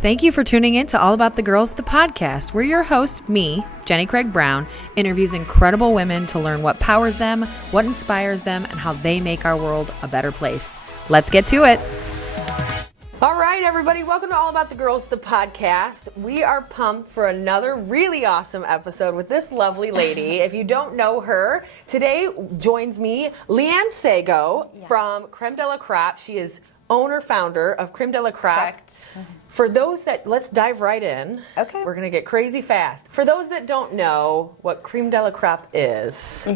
Thank you for tuning in to All About the Girls, the podcast. We're your host, me, Jenny Craig Brown, interviews incredible women to learn what powers them, what inspires them, and how they make our world a better place. Let's get to it. All right, everybody, welcome to All About the Girls, the podcast. We are pumped for another really awesome episode with this lovely lady. If you don't know her, today joins me Leann Sego from Creme de la Crop. She is owner, founder of Creme de la Crop. Correct. For those that, let's dive right in. Okay. We're going to get crazy fast. For those that don't know what Creme de la Crop is,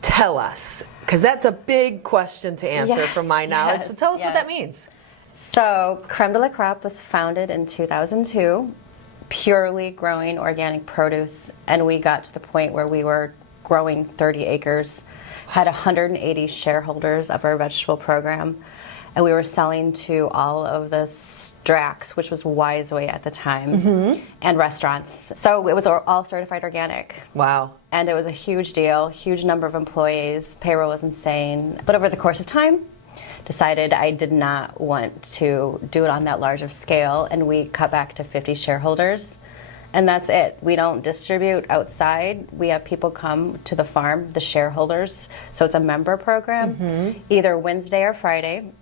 tell us, because that's a big question to answer from my knowledge. So tell us what that means. So Creme de la Crop was founded in 2002, purely growing organic produce, and we got to the point where we were growing 30 acres, had 180 shareholders of our vegetable program, and we were selling to all of the Strax, which was Wiseway at the time, and restaurants. So it was all certified organic. Wow. And it was a huge deal, huge number of employees, payroll was insane. But over the course of time, decided I did not want to do it on that large of scale, and we cut back to 50 shareholders. And that's it. We don't distribute outside. We have people come to the farm, the shareholders. So it's a member program, either Wednesday or Friday.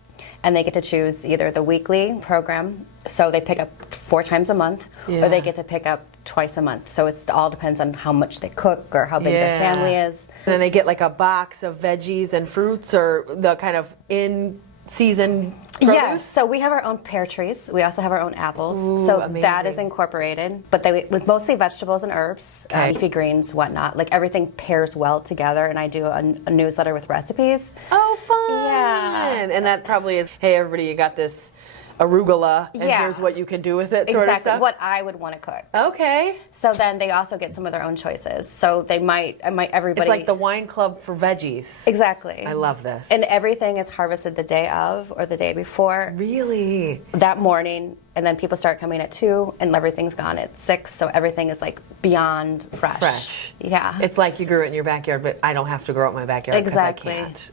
And they get to choose either the weekly program, so they pick up 4 times a month, or they get to pick up twice a month. So it all depends on how much they cook or how big their family is. And then they get like a box of veggies and fruits, or the kind of in-season produce? Yeah, so we have our own pear trees. We also have our own apples. Ooh, so amazing. that is incorporated. But with mostly vegetables and herbs, leafy greens, whatnot. Like everything pairs well together, and I do a newsletter with recipes. Oh, fun! Yeah. And that probably is, hey, everybody, you got this arugula, and here's what you can do with it, sort of stuff? What I would want to cook. Okay. So then they also get some of their own choices. So they everybody... It's like the wine club for veggies. Exactly. I love this. And everything is harvested the day of or the day before. Really? That morning, and then people start coming at 2, and everything's gone at 6, so everything is like beyond fresh. Fresh. Yeah. It's like you grew it in your backyard, but I don't have to grow it in my backyard. Exactly. I can't.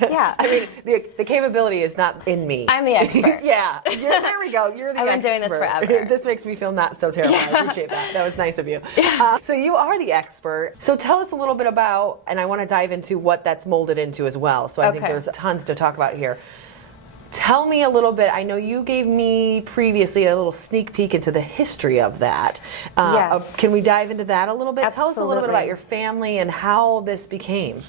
Yeah. I mean, the capability is not in me. I'm the expert. Yeah. There we go. You're the expert. I've been doing this forever. This makes me feel not so terrible. I appreciate that. That was nice of you. So you are the expert. So tell us a little bit about, and I want to dive into what that's molded into as well. So I think there's tons to talk about here. Tell me a little bit. I know you gave me previously a little sneak peek into the history of that. Yes. Can we dive into that a little bit? Absolutely. Tell us a little bit about your family and how this became.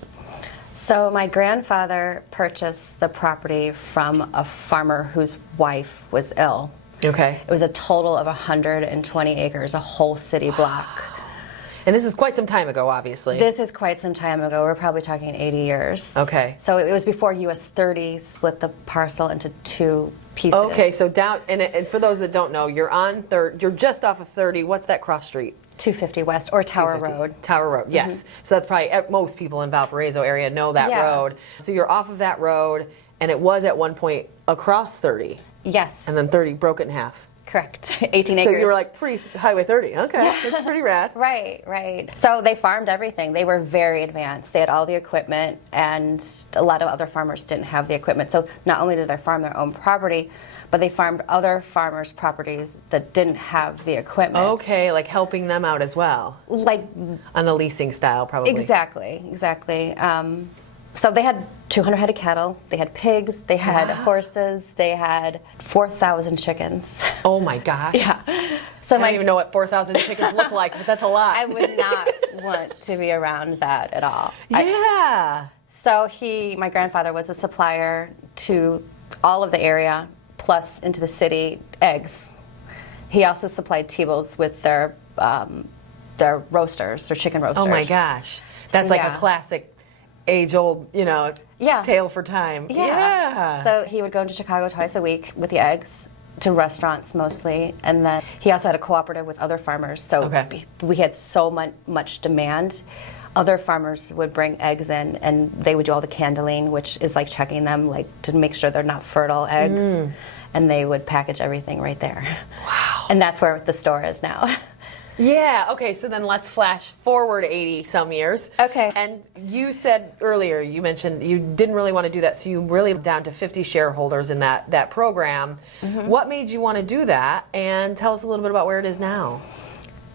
So my grandfather purchased the property from a farmer whose wife was ill. Okay. It was a total of 120 acres, a whole city block. And this is quite some time ago, obviously. This is quite some time ago. We're probably talking 80 years. Okay. So it was before US 30 split the parcel into 2 pieces. Okay, so down, and for those that don't know, you're on you're just off of 30. What's that cross street? 250 West, or Tower 250. Road. Tower Road, yes. So that's probably, most people in Valparaiso area know that road. So you're off of that road, and it was at one point across 30. Yes. And then 30 broke it in half. Correct. 18 acres. So you were like pre-Highway 30. Okay, that's pretty rad. Right. So they farmed everything. They were very advanced. They had all the equipment, and a lot of other farmers didn't have the equipment. So not only did they farm their own property, but they farmed other farmers' properties that didn't have the equipment. Okay, like helping them out as well. Like on the leasing style, probably. Exactly. So they had 200 head of cattle, they had pigs, they had horses, they had 4,000 chickens. Oh my gosh. Yeah. So I don't even know what 4,000 chickens look like, but that's a lot. I would not want to be around that at all. Yeah. So my grandfather was a supplier to all of the area, plus into the city, eggs. He also supplied T-Bills with their roasters, their chicken roasters. Oh my gosh. That's like a classic age-old, tale for time. Yeah. So he would go into Chicago twice a week with the eggs to restaurants mostly, and then he also had a cooperative with other farmers. So we had so much demand. Other farmers would bring eggs in, and they would do all the candling, which is like checking them, like to make sure they're not fertile eggs, and they would package everything right there. Wow. And that's where the store is now. Yeah, okay, so then let's flash forward 80 some years. Okay. And you said earlier, you mentioned you didn't really want to do that, so you really down to 50 shareholders in that program. What made you want to do that? And tell us a little bit about where it is now.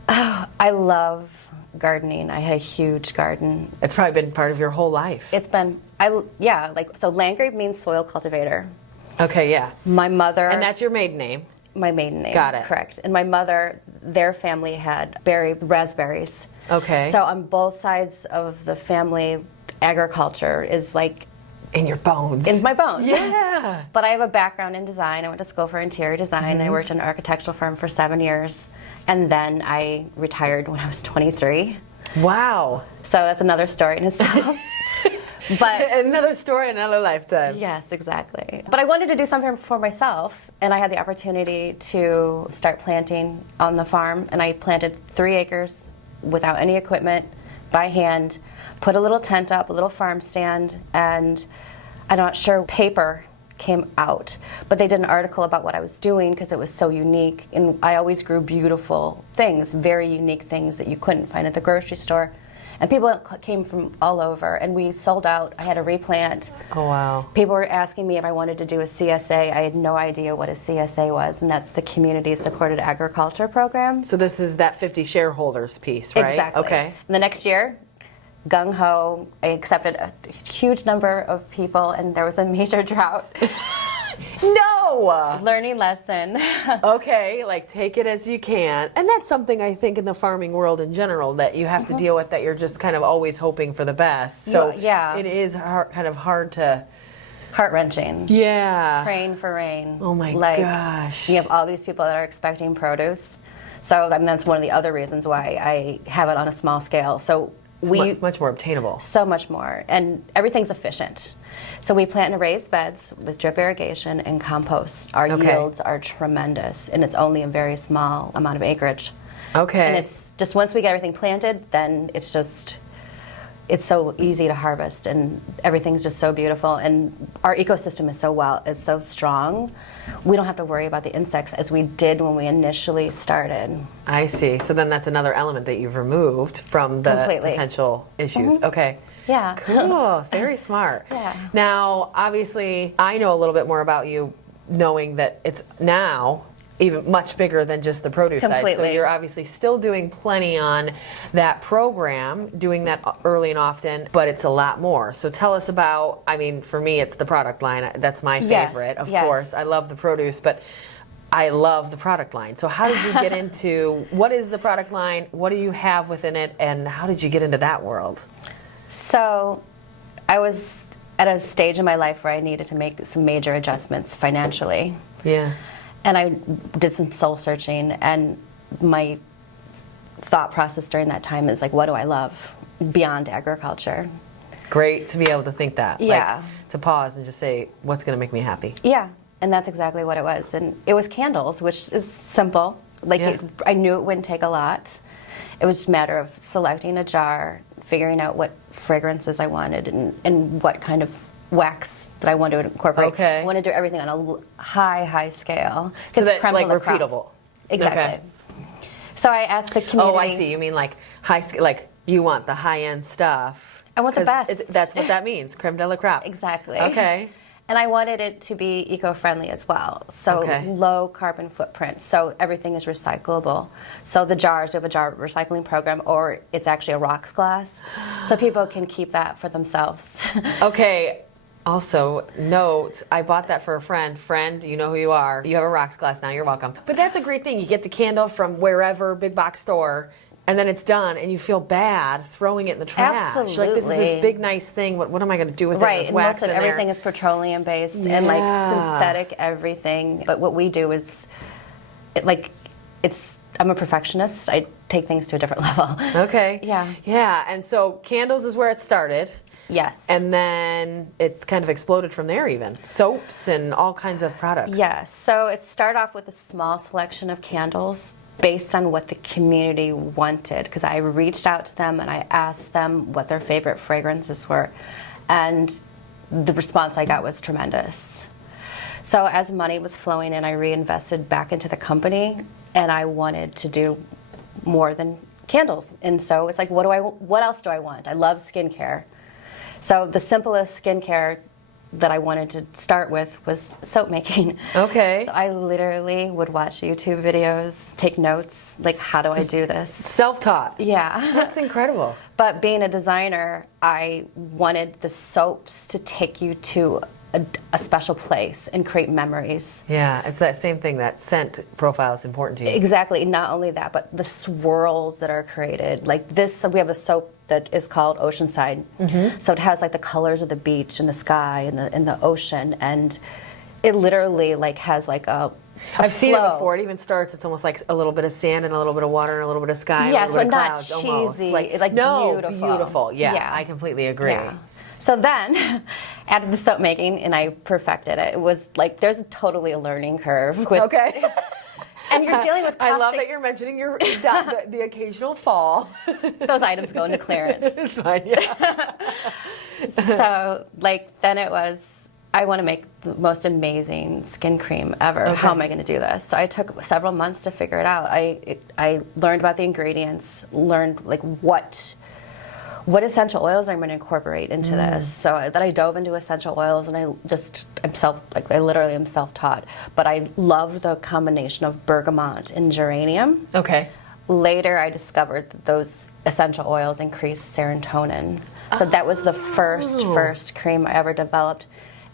Oh, I love gardening. I had a huge garden. It's probably been part of your whole life. It's been, so Landgrave means soil cultivator. Okay, yeah. My mother. And that's your maiden name. My maiden name. Got it. Correct. And my mother, their family had raspberries. Okay. So on both sides of the family, agriculture is like in your bones. in my bones. Yeah. But I have a background in design. I went to school for interior design. I worked in an architectural firm for 7 years. And then I retired when I was 23. Wow. So that's another story in itself. But another story, another lifetime. yes, exactly. But I wanted to do something for myself, and I had the opportunity to start planting on the farm, and I planted 3 acres without any equipment, by hand, put a little tent up, a little farm stand, and I'm not sure paper came out, but they did an article about what I was doing because it was so unique, and I always grew beautiful things, very unique things that you couldn't find at the grocery store. And people came from all over, and we sold out. I had a replant. Oh, wow. People were asking me if I wanted to do a CSA. I had no idea what a CSA was, and that's the Community Supported Agriculture Program. So this is that 50 shareholders piece, right? Exactly. Okay. And the next year, gung-ho, I accepted a huge number of people, and there was a major drought. No! Learning lesson. Okay, like take it as you can. And that's something I think in the farming world in general that you have to deal with, that you're just kind of always hoping for the best. So yeah. It is kind of hard to... Heart-wrenching. Yeah. Praying for rain. Oh my gosh. You have all these people that are expecting produce. So that's one of the other reasons why I have it on a small scale. So It's much more obtainable. So much more. And everything's efficient. So we plant in raised beds with drip irrigation and compost. Our yields are tremendous, and it's only a very small amount of acreage. Okay. And it's just once we get everything planted, then it's so easy to harvest, and everything's just so beautiful. And our ecosystem is so strong. We don't have to worry about the insects as we did when we initially started. I see. So then that's another element that you've removed from the potential issues. Okay. Yeah. Cool. Very smart. Yeah. Now, obviously, I know a little bit more about you knowing that it's now even much bigger than just the produce side. So you're obviously still doing plenty on that program, doing that early and often, but it's a lot more. So tell us about, I mean, for me, it's the product line. That's my favorite, of course. I love the produce, but I love the product line. So how did you get into, what is the product line? What do you have within it? And how did you get into that world? So I was at a stage in my life where I needed to make some major adjustments financially. Yeah. And I did some soul searching, and my thought process during that time is like, what do I love beyond agriculture? Great to be able to think that. Yeah. Like, to pause and just say, what's going to make me happy? Yeah, and that's exactly what it was. And it was candles, which is simple. Like, I knew it wouldn't take a lot. It was just a matter of selecting a jar, figuring out what fragrances I wanted, and what kind of wax that I wanted to incorporate. Okay. I want to do everything on a high scale. So that, like, repeatable. Exactly. Okay. So I asked the community. Oh, I see. You mean like high, like you want the high-end stuff. I want the best. That's what that means, creme de la crop. Exactly. Okay. And I wanted it to be eco-friendly as well, so low carbon footprint, so everything is recyclable. So the jars, we have a jar recycling program, or it's actually a rocks glass, so people can keep that for themselves. Okay. Also, note, I bought that for a friend. Friend, you know who you are. You have a rocks glass now, you're welcome. But that's a great thing. You get the candle from wherever, big box store, and then it's done, and you feel bad throwing it in the trash. Absolutely. Like, this is this big, nice thing. What am I going to do with it? Right, There's and wax most of in there. everything is petroleum based and like synthetic everything. But what we do is, I'm a perfectionist. I take things to a different level. Okay. Yeah. Yeah, and so candles is where it started. Yes. And then it's kind of exploded from there even. Soaps and all kinds of products. Yes. So it started off with a small selection of candles based on what the community wanted, because I reached out to them and I asked them what their favorite fragrances were. And the response I got was tremendous. So as money was flowing in, I reinvested back into the company, and I wanted to do more than candles. And so it's like, what else do I want? I love skincare. So the simplest skincare that I wanted to start with was soap making. Okay. So I literally would watch YouTube videos, take notes, like, how do I do this? Self-taught. Yeah. That's incredible. But being a designer, I wanted the soaps to take you to a special place and create memories. Yeah, it's that same thing, that scent profile is important to you. Exactly. Not only that, but the swirls that are created. Like this, so we have a soap that is called Oceanside. So it has like the colors of the beach and the sky and the ocean, and it literally like has like a I've seen it flow. before. It even starts, it's almost like a little bit of sand and a little bit of water and a little bit of sky and Yes, a little bit but of not clouds. Almost. cheesy, Like, no, beautiful. Yeah, Yeah. I completely agree. Yeah. So then, added the soap making, and I perfected it. It was like, there's totally a learning curve. With, Okay. And you're dealing with I love caustic- that you're mentioning the occasional fall. Those items go into clearance. It's fine, yeah. So, like, then it was, I want to make the most amazing skin cream ever. Okay. How am I going to do this? So I took several months to figure it out. I learned about the ingredients, learned like what essential oils I'm going to incorporate into this. So that I dove into essential oils, and I literally am self-taught. But I loved the combination of bergamot and geranium. Okay. Later, I discovered that those essential oils increase serotonin. So that was the first cream I ever developed,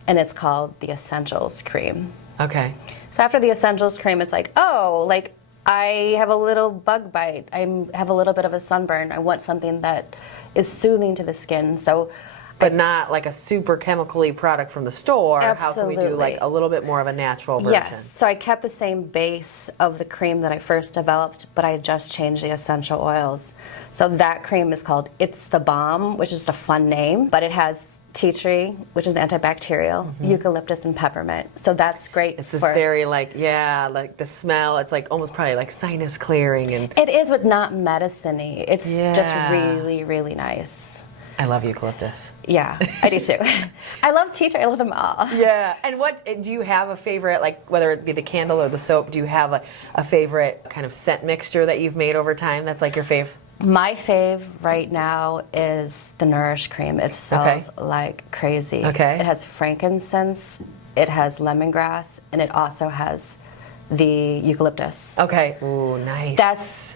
and it's called the Essentials Cream. Okay. So after the Essentials Cream, it's like, oh, like I have a little bug bite. I have a little bit of a sunburn. I want something that is soothing to the skin. So, But not like a super chemically product from the store. How can we do Absolutely. like a little bit more of a natural version? yes. So I kept the same base of the cream that I first developed, but I just changed the essential oils. So that cream is called It's the Bomb, which is a fun name, but it has tea tree, which is antibacterial, eucalyptus, and peppermint. So that's great. It's this very like, yeah, like the smell, it's like almost probably like sinus clearing. And It is, but not medicine-y. It's just Yeah. really, really nice. I love eucalyptus. Yeah, I do too. I love tea tree. I love them all. Yeah, and what do you have a favorite, like whether it be the candle or the soap, do you have a favorite kind of scent mixture that you've made over time that's like your fave? My fave right now is the Nourish cream. It sells like crazy. Okay. It has frankincense, it has lemongrass, and it also has the eucalyptus. Okay. Ooh, nice.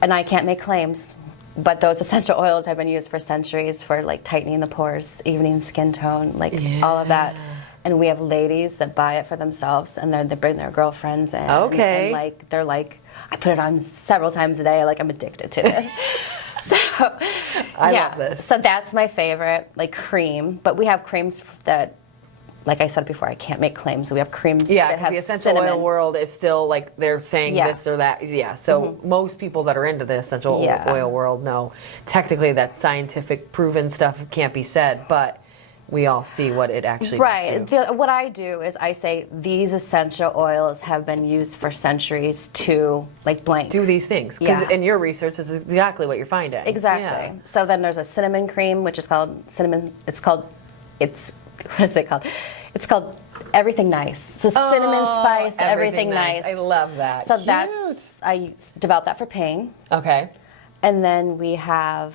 And I can't make claims, but those essential oils have been used for centuries for like tightening the pores, evening skin tone, like all of that. And we have ladies that buy it for themselves, and they bring their girlfriends in. Okay. And like they're like, I put it on several times a day. Like I'm addicted to this. So I love this. So that's my favorite, like cream. But we have creams that, like I said before, I can't make claims. So we have creams Yeah, that because have the essential cinnamon. oil world is still like they're saying Yeah. this or that. Yeah, so most people that are into the essential Yeah. oil world know technically that scientific proven stuff can't be said, but we all see what it actually Right. does do. What I do is I say these essential oils have been used for centuries to like blank. Do these things because Yeah. in your research is exactly what you're finding. Exactly. Yeah. So then there's a cinnamon cream, which is called cinnamon. What is it called? It's called Everything Nice. So cinnamon spice, everything nice. I love that. So Cute. I developed that for pain. Okay. And then we have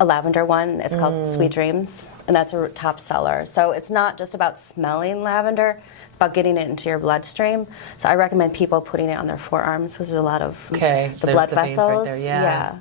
a lavender one. It's called Sweet Dreams, and that's a top seller. So it's not just about smelling lavender. It's about getting it into your bloodstream. So I recommend people putting it on their forearms because there's a lot of the there's blood the veins vessels. right there, yeah.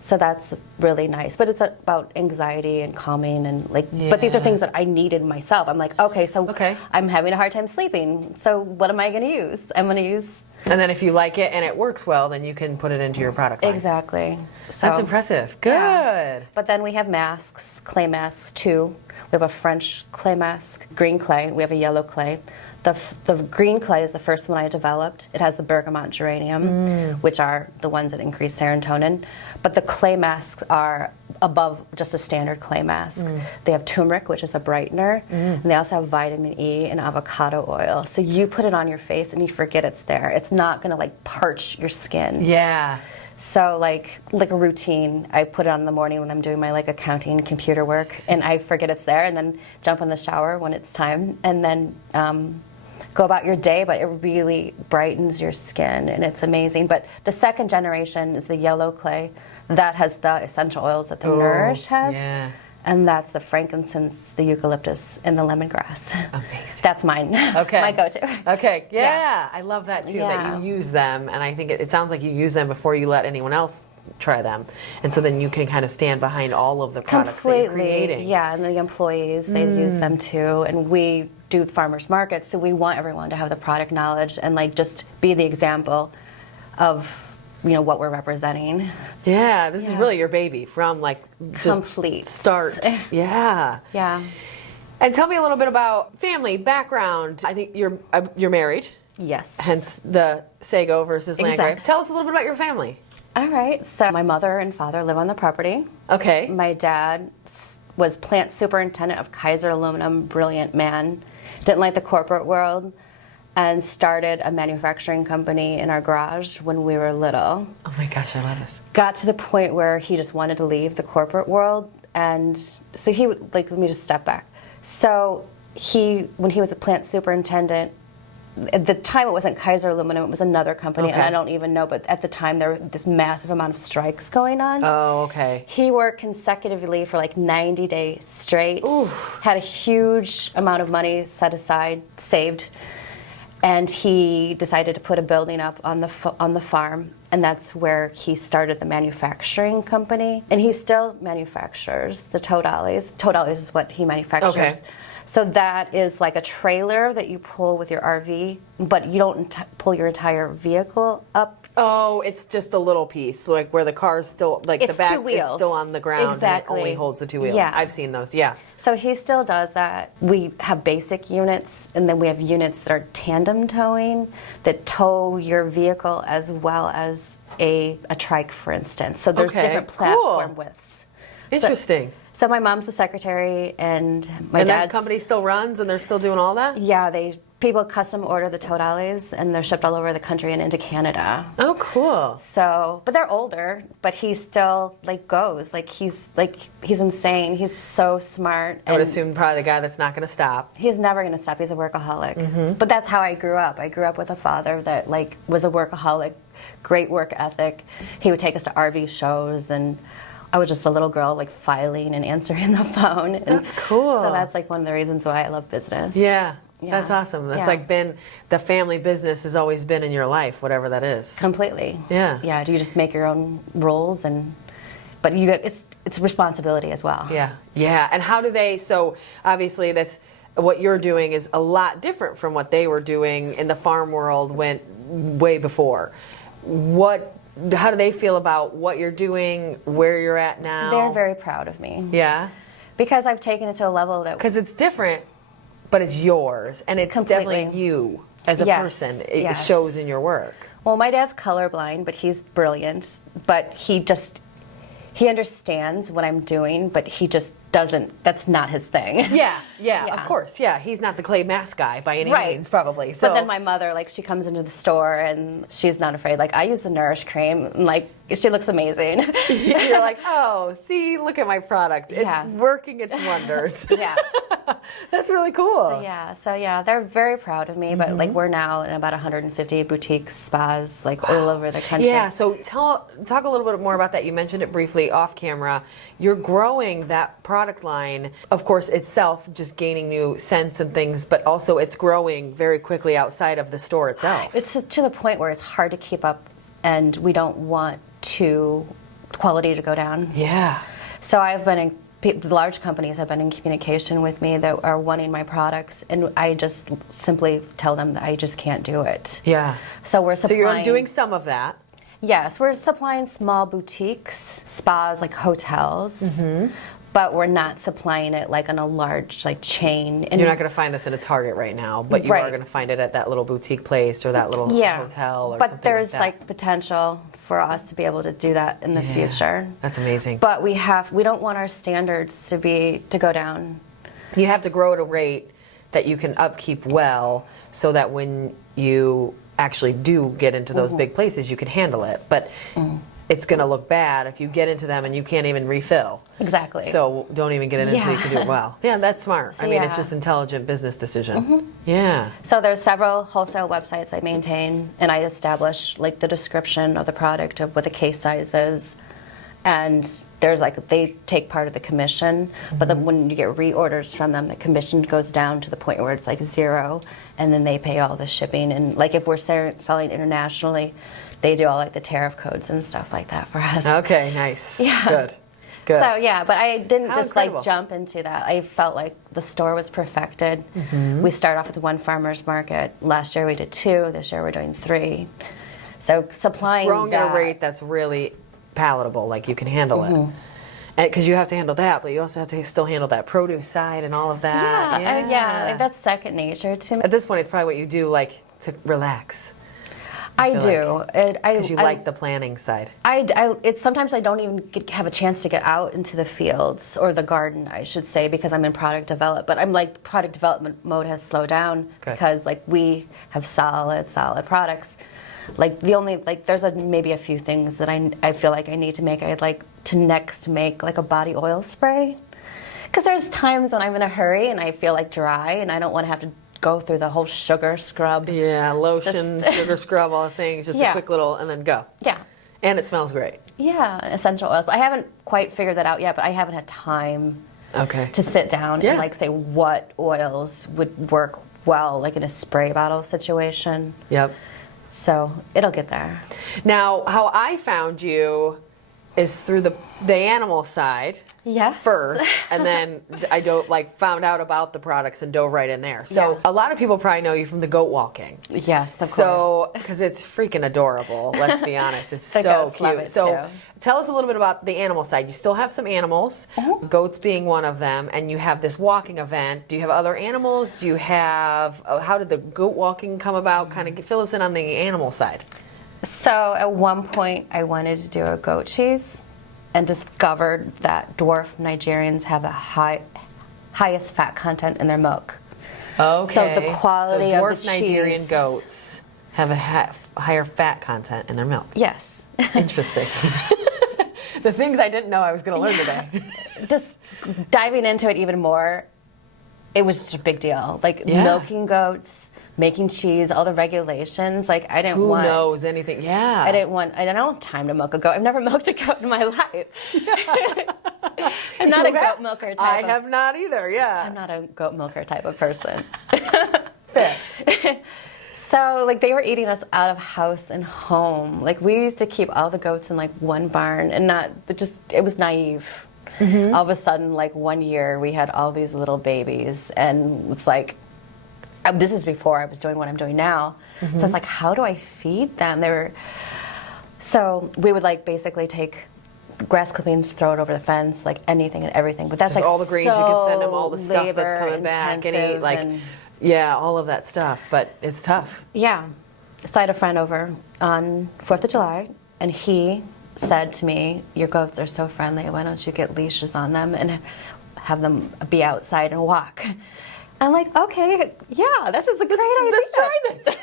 So that's really nice. But it's about anxiety and calming and like, but these are Yeah. things that I needed myself. I'm like, okay, so I'm having a hard time sleeping. So what am I going to use? I'm going to use. And then if you like it and it works well, then you can put it into your product line. Exactly. So, That's impressive. Good. yeah. But then we have masks, clay masks too. We have a French clay mask, green clay. We have a yellow clay. The green clay is the first one I developed. It has the bergamot geranium, which are the ones that increase serotonin. But the clay masks are above just a standard clay mask. They have turmeric, which is a brightener, and they also have vitamin E and avocado oil. So you put it on your face and you forget it's there. It's not going to like parch your skin. Yeah. So like a routine, I put it on in the morning when I'm doing my like accounting computer work, and I forget it's there, and then jump in the shower when it's time, and then go about your day, but it really brightens your skin, and it's amazing. But the second generation is the yellow clay. That has the essential oils that the Nourish has. Yeah. And that's the frankincense, the eucalyptus, and the lemongrass. Amazing. That's mine. Okay. My go-to. Okay. Yeah. I love that too, that you use them. And I think it sounds like you use them before you let anyone else try them. And so then you can kind of stand behind all of the products that you're creating. Yeah, and the employees, they use them too. And we do farmers markets, so we want everyone to have the product knowledge and like just be the example of what we're representing. Yeah, this is really your baby from like just complete start. Yeah. Yeah. And tell me a little bit about family background. I think you're married. Yes. Hence the Sego versus Leann. Exactly. Tell us a little bit about your family. All right. So my mother and father live on the property. Okay. My dad was plant superintendent of Kaiser Aluminum, brilliant man. Didn't like the corporate world, and started a manufacturing company in our garage when we were little. Oh my gosh, I love this. Got to the point where he just wanted to leave the corporate world, and so he would, let me just step back. So when he was a plant superintendent, at the time it wasn't Kaiser Aluminum, it was another company, and I don't even know, but at the time there were this massive amount of strikes going on. Oh, okay. He worked consecutively for like 90 days straight, had a huge amount of money set aside, saved, and he decided to put a building up on the farm, and that's where he started the manufacturing company. And he still manufactures the tow dollies. Tow dollies is what he manufactures. Okay. So that is like a trailer that you pull with your RV, but you don't pull your entire vehicle up. Oh, it's just a little piece, like where the car's still, like It's the back two wheels. is still on the ground. Exactly. And it only holds the two wheels. Yeah. I've seen those, yeah. So he still does that. We have basic units, and then we have units that are tandem towing that tow your vehicle as well as a trike, for instance. So there's different platform widths. Interesting. So my mom's the secretary, and my dad's... that company still runs, and they're still doing all that? Yeah, people custom order the tow dollies, and they're shipped all over the country and into Canada. Oh, cool. So, but they're older, but he still goes. He's insane. He's so smart. I would assume probably the guy that's not going to stop. He's never going to stop. He's a workaholic. But that's how I grew up. I grew up with a father that was a workaholic, great work ethic. He would take us to RV shows, and I was just a little girl filing and answering the phone. And that's cool. So that's one of the reasons why I love business. Yeah. That's awesome. That's been the family business has always been in your life, whatever that is. Completely. Yeah. Yeah. Do you just make your own rules but it's responsibility as well. Yeah. Yeah. And how do they? So obviously that's what you're doing is a lot different from what they were doing in the farm world went way before. How do they feel about what you're doing, where you're at now? They're very proud of me. Yeah. Because I've taken it to a level that... Because it's different, but it's yours, and it's definitely you as a person. It shows in your work. Well, my dad's colorblind, but he's brilliant. But he understands what I'm doing, but he just doesn't, that's not his thing. Yeah, of course. Yeah, he's not the clay mask guy by any means, probably. So. But then my mother, she comes into the store and she's not afraid. I use the Nourish cream, and she looks amazing. You're like, oh, see, look at my product. It's working its wonders. Yeah. That's really cool. So yeah, they're very proud of me, but we're now in about 150 boutiques, spas, all over the country. Yeah, so talk a little bit more about that. You mentioned it briefly off camera. You're growing that product line, of course, itself, just gaining new scents and things, but also it's growing very quickly outside of the store itself. It's to the point where it's hard to keep up, and we don't want quality to go down. Yeah. So the large companies have been in communication with me that are wanting my products, and I just simply tell them that I just can't do it. Yeah. So we're supplying... So you're doing some of that. Yes, we're supplying small boutiques, spas, hotels, but we're not supplying it on a large chain. And you're not going to find us at a Target right now, but you are going to find it at that little boutique place or that little hotel or something but there's like that. Potential for us to be able to do that in the future. That's amazing. But we don't want our standards to go down. You have to grow at a rate that you can upkeep well, so that when you actually do get into those big places, you can handle it. But it's going to look bad if you get into them and you can't even refill. Exactly. So don't even get in until you can do it well. Yeah, that's smart. So, I mean, it's just intelligent business decision. Mm-hmm. Yeah. So there's several wholesale websites I maintain, and I establish like the description of the product, of what the case size is, and there's like, they take part of the commission, but then when you get reorders from them, the commission goes down to the point where it's like 0, and then they pay all the shipping. And like if we're selling internationally, they do all like the tariff codes and stuff like that for us. Okay, nice. Yeah. Good. Good. So yeah, but I didn't How just incredible. like jump into that. I felt like the store was perfected. We started off with 1 farmer's market. Last year we did 2. This year we're doing 3. So supplying Growing at that. a rate that's really palatable, like you can handle it. Because you have to handle that, but you also have to still handle that produce side and all of that. Yeah, like that's second nature to me. At this point, it's probably what you do, like, to relax. I feel do. Because you like the planning side. It's sometimes I don't even have a chance to get out into the fields or the garden, I should say, because I'm in product development. But I'm like, product development mode has slowed down because like we have solid products. Like the only, like there's maybe a few things that I feel like I need to make. I'd like to next make like a body oil spray. Because there's times when I'm in a hurry and I feel like dry and I don't want to have to go through the whole sugar scrub. Yeah, lotion, sugar scrub, all the things. Just a quick little, and then go. Yeah. And it smells great. Yeah, essential oils. But I haven't quite figured that out yet, but I haven't had time to sit down and like say what oils would work well, like in a spray bottle situation. Yep. So it'll get there. Now, how I found you is through the animal side first, and then I found out about the products and dove right in there. So a lot of people probably know you from the goat walking. Yes, of course. So, because it's freaking adorable, let's be honest. It's so cute. So tell us a little bit about the animal side. You still have some animals, goats being one of them, and you have this walking event. Do you have other animals? Do you have, how did the goat walking come about? Kind of fill us in on the animal side. So at one point I wanted to do a goat cheese and discovered that dwarf Nigerians have a highest fat content in their milk. Okay. So the quality of the dwarf Nigerian cheese. goats have a higher fat content in their milk. Yes. Interesting. The things I didn't know I was going to learn today. Just diving into it even more, it was just a big deal. Like milking goats, making cheese, all the regulations. Like I didn't want. Who knows anything? Yeah. I don't have time to milk a goat. I've never milked a goat in my life. I'm not a goat milker type. I have not either. Yeah. I'm not a goat milker type of person. Fair. So like they were eating us out of house and home. Like we used to keep all the goats in like one barn and it was naive. All of a sudden, like one year we had all these little babies and it's like, this is before I was doing what I'm doing now. So it's like, how do I feed them? So we would like basically take grass clippings, throw it over the fence, like anything and everything. But that's just like all the greens, you can send them all the stuff that's coming back, all of that stuff. But it's tough. Yeah. So I had a friend over on 4th of July, and he said to me, "Your goats are so friendly. Why don't you get leashes on them and have them be outside and walk?" I'm like, okay, yeah, this is a great idea. Let's try this.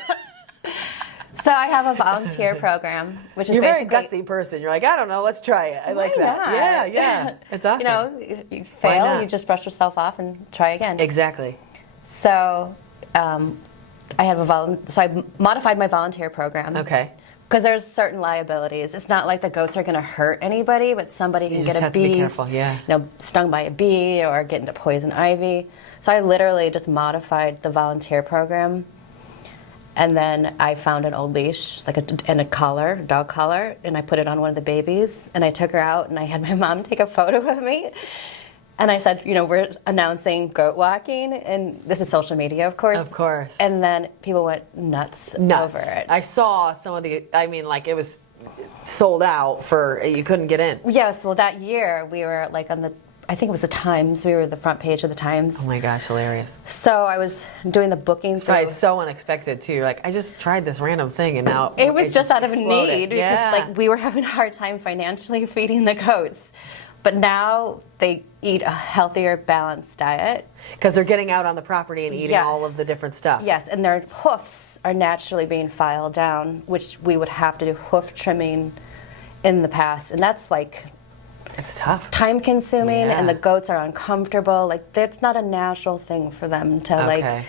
So I have a volunteer program, which is You're a very basically gutsy person. You're like, I don't know, let's try it. I like that. not? Yeah, it's awesome. You fail, you just brush yourself off and try again. Exactly. So I modified my volunteer program. Okay. Because there's certain liabilities. It's not like the goats are going to hurt anybody, but somebody can get a have to be careful, stung by a bee or get into poison ivy. So I literally just modified the volunteer program, and then I found an old leash, and a collar, dog collar, and I put it on one of the babies, and I took her out, and I had my mom take a photo of me. And I said, we're announcing goat walking, and this is social media, of course. Of course. And then people went nuts over it. I saw some of it was sold out you couldn't get in. Yes, well, that year we were like I think it was the Times. We were the front page of the Times. Oh my gosh, hilarious. So I was doing the bookings. It's probably so unexpected too. You're like, I just tried this random thing and now it was just out of exploded. need. Because we were having a hard time financially feeding the goats. But now they eat a healthier, balanced diet. Because they're getting out on the property and eating all of the different stuff. Yes, and their hoofs are naturally being filed down, which we would have to do hoof trimming in the past, and that's like It's tough. time consuming, Yeah. and the goats are uncomfortable. Like that's not a natural thing for them to like.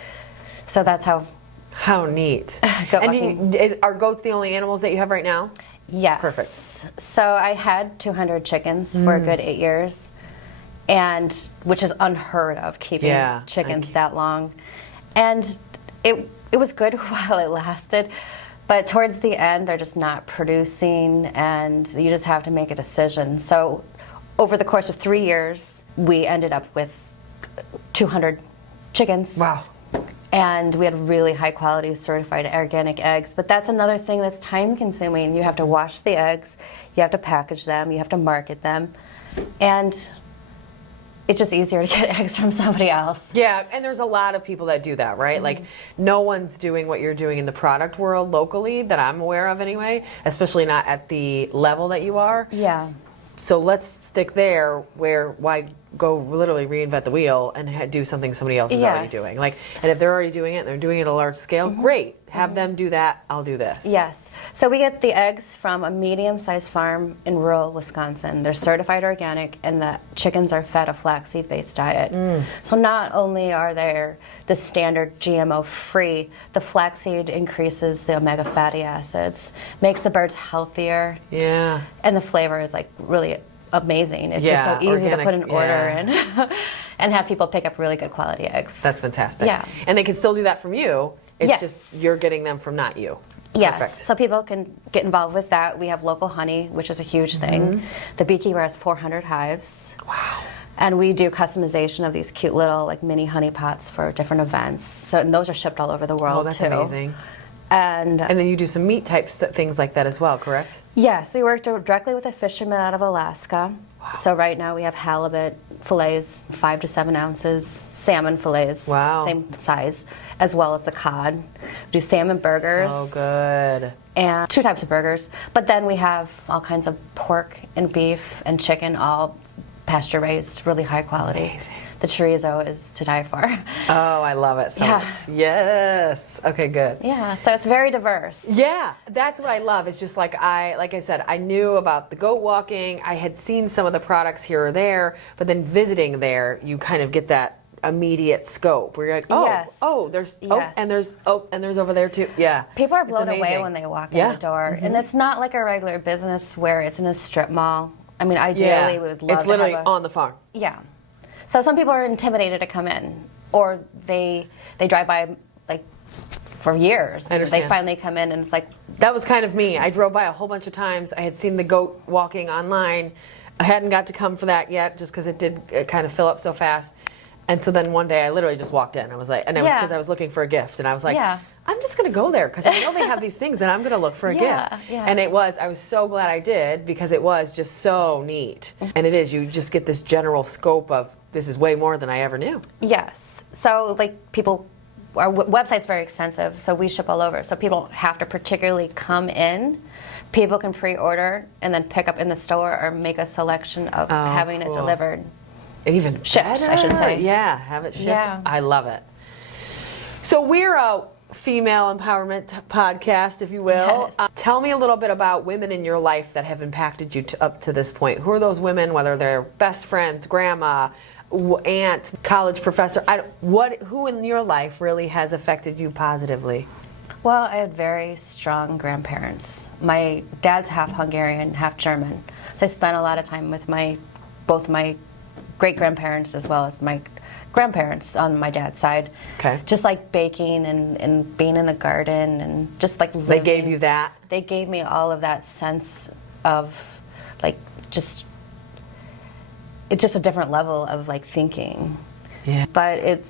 So that's how neat. goat And are goats the only animals that you have right now? Yes. Perfect. So I had 200 chickens for a good 8 years, and which is unheard of, keeping chickens that long. And it was good while it lasted, but towards the end they're just not producing, and you just have to make a decision. So over the course of 3 years, we ended up with 200 chickens. Wow. And we had really high quality certified organic eggs. But that's another thing that's time consuming. You have to wash the eggs, you have to package them, you have to market them. And it's just easier to get eggs from somebody else. Yeah, and there's a lot of people that do that, right? Like, no one's doing what you're doing in the product world locally that I'm aware of anyway, especially not at the level that you are. Yeah. So let's stick there why go literally reinvent the wheel and do something somebody else is already doing. Like, and if they're already doing it and they're doing it at a large scale, great. Have them do that, I'll do this. Yes. So we get the eggs from a medium-sized farm in rural Wisconsin. They're certified organic, and the chickens are fed a flaxseed-based diet. So not only are they the standard GMO-free, the flaxseed increases the omega fatty acids, makes the birds healthier. Yeah. And the flavor is like really amazing. It's just so easy organic, to put an order in and have people pick up really good quality eggs. That's fantastic. Yeah. And they can still do that from you. It's just you're getting them from not you. Yes, Perfect. so people can get involved with that. We have local honey, which is a huge thing. The beekeeper has 400 hives. Wow. And we do customization of these cute little like mini honey pots for different events. So and those are shipped all over the world. Oh, that's too. amazing. And then you do some meat types, things like that as well, correct? yes, we work directly with a fisherman out of Alaska. Wow. So right now we have halibut fillets, 5 to 7 ounces, salmon fillets, same size, as well as the cod. We do salmon burgers. So good. And 2 types of burgers. But then we have all kinds of pork and beef and chicken, all pasture raised, really high quality. Amazing. The chorizo is to die for. Oh, I love it so much. Yes. Okay, good. Yeah, so it's very diverse. Yeah, that's what I love. It's just like I said, I knew about the goat walking. I had seen some of the products here or there, but then visiting there, you kind of get that immediate scope where you're like, and there's over there too. Yeah. People are blown away when they walk in the door, and it's not like a regular business where it's in a strip mall. I mean, ideally, we would love it's literally to have on the farm. Yeah. So some people are intimidated to come in, or they drive by like for years. I understand. They finally come in, and it's like that was kind of me. I drove by a whole bunch of times. I had seen the goat walking online. I hadn't got to come for that yet, just because it kind of fill up so fast. And so then one day I literally just walked in. I was like, and it was because I was looking for a gift, and I was like, I'm just going to go there because I know they have these things, and I'm going to look for a gift. Yeah. And I was so glad I did, because it was just so neat. And it is, you just get this general scope of, this is way more than I ever knew. Yes. So like our website's very extensive, so we ship all over. So people don't have to particularly come in. People can pre-order and then pick up in the store, or make a selection of having it delivered. Even shipped, I should say. Yeah, have it shipped. Yeah. I love it. So we're a female empowerment podcast, if you will. Yes. Tell me a little bit about women in your life that have impacted you up to this point. Who are those women, whether they're best friends, grandma, aunt, college professor? Who in your life really has affected you positively? Well, I had very strong grandparents. My dad's half Hungarian, half German. So I spent a lot of time with both my great-grandparents as well as my grandparents on my dad's side. Okay. Just like baking and being in the garden and just like living. They gave you that? They gave me all of that sense of like it's just a different level of like thinking. Yeah. But it